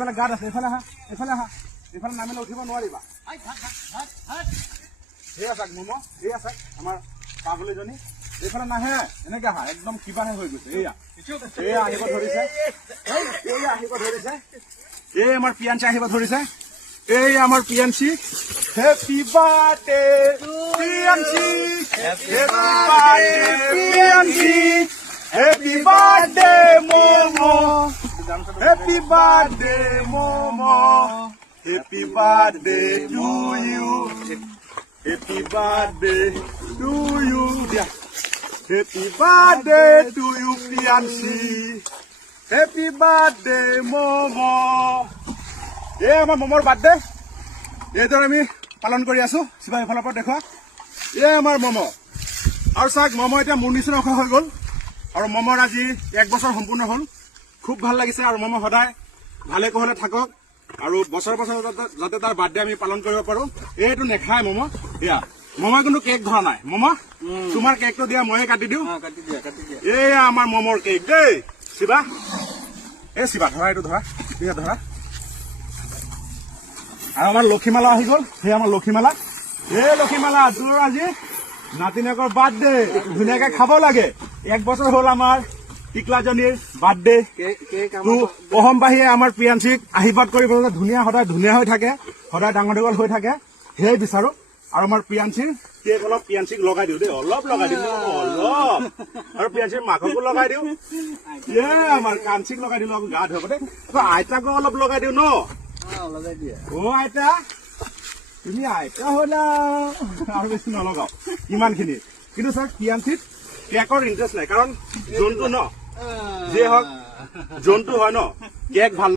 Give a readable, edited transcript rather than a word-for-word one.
ইফালে গাত আছে, এইফালে আহা, এইফালে নামিলে উঠিব নোৱাৰিবা। এয়া চাক মম, এয়া চাক আমাৰ পাগলীজনী, এইফালে নাহে, এনেকে আহা, একদম কিবাহে হৈ গৈছে। এয়া আহিব ধৰিছে, এই আমাৰ পিয়াঞ্চি আহিব ধৰিছে, এই আমাৰ Piyanchi. Happy birthday Piyanchi, happy birthday Piyanchi, happy birthday Momo, happy birthday Momo, happy birthday to you, happy birthday to you, দিয়া happy birthday to you Piyanchi, happy birthday Momo. এই আমাৰ মমৰ বাৰ্থডে এইদৰে আমি পালন কৰি আছো। শিৱা এইফালৰ পৰা দেখুৱা, এই আমাৰ মমো। আৰু চাওক মমো এতিয়া মোৰ নিচিনা অখা হৈ গ'ল, আৰু মমৰ আজি 1 বছৰ সম্পূৰ্ণ হ'ল। খুব ভাল লাগিছে, আৰু মমো সদায় ভালে কুশলে থাকক, আৰু বছৰ বছৰ যাতে তাৰ বাৰ্থডে আমি পালন কৰিব পাৰো। এইটো নেখায় মমো, দিয়া মমোই কিন্তু কেক ধৰা নাই। মমো তোমাৰ কেকটো দিয়া, ময়ে কাটি দিওঁ। এয়া আমাৰ মমৰ কেক দেই। শিৱা, এই শিৱা ধৰা, এইটো ধৰা, দিয়া ধৰা। আৰু আমাৰ লক্ষীমালা আহি গ'ল, সেই আমাৰ লক্ষীমালা। এই লক্ষীমালা তোৰ আজি নাতিনীয়েকৰ বাৰ্থডে, ধুনীয়াকে খাব লাগে। 1 বছৰ হ'ল আমাৰ টিকলাজনীৰ বাৰ্থডে। অসমবাসীয়ে আমাৰ পিয়াঞ্চিক আশীৰ্বাদ কৰিব, ধুনীয়া সদায় ধুনীয়া হৈ থাকে, সদায় ডাঙৰ দীঘল হৈ থাকে, সেয়াই বিচাৰো। আৰু আমাৰ পিয়াঞ্চিৰ কেক অলপ পিয়াঞ্চিক লগাই দিওঁ দেই, অলপ লগাই দিওঁ, অলপ। আৰু পিয়াঞ্চিৰ মাককো লগাই দিওঁ, আমাৰ কাঞ্চিক লগাই দিলো, গা ধুব দেই। আইতাকো অলপ লগাই দিওঁ ন। অ আইতা, তুমি আইতা হলা, আৰু বেছি নলগাও ইমানখিনি। কিন্তু ছাৰ পিয়াঞ্চিত কেকৰ ইণ্টাৰেষ্ট নাই, কাৰণ জন্তু ন, যিয়ে হওক জন্তু হয় ন, কেক ভাল